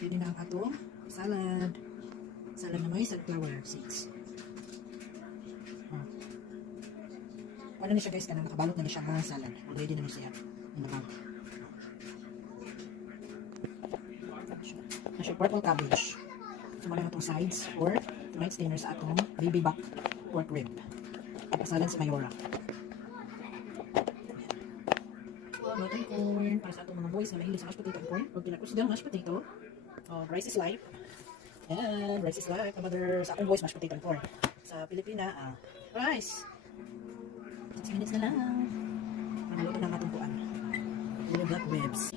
Pwede na ang atong salad. Salad na may sunflower seeds. Ano na siya guys, kanang nakabalot na siya mga salad. Already naman siya in the bag. Na siya purple cabbage. So wala na itong sides or tonight's dinner sa atong baby back pork rib. Pasalan si Mayora. Natin corn para sa atong mga boys na mahilig sa mashed potato and corn. Huwag pinakusgan mashed potato. Rice is life. Yan, rice is life. Mother, sa akong boys mashed potato and corn. Sa Pilipina, rice. 6 minutes na lang. Maluto na ang atong kuan. Little black ribs.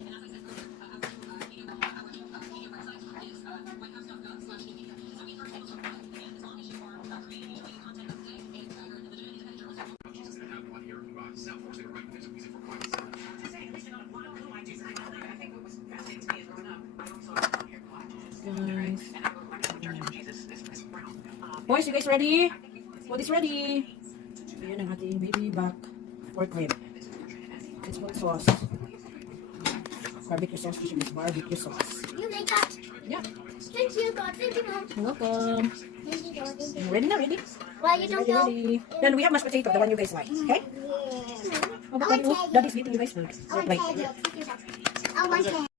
Boys, you guys ready? Food is ready. Ayan ang ating baby back pork rib. Let's put sauce. Barbecue sauce, which is barbecue sauce. You make that? Yeah. Thank you, God. Thank you, Mom. You're welcome. Thank you, God. Thank you. Ready na, ready? Well, you don't know. Ready. Then we have mashed potato, the one you guys like. Okay? Yeah. Oh, Daddy's eating you guys food. I want Right. to tell you. I want to.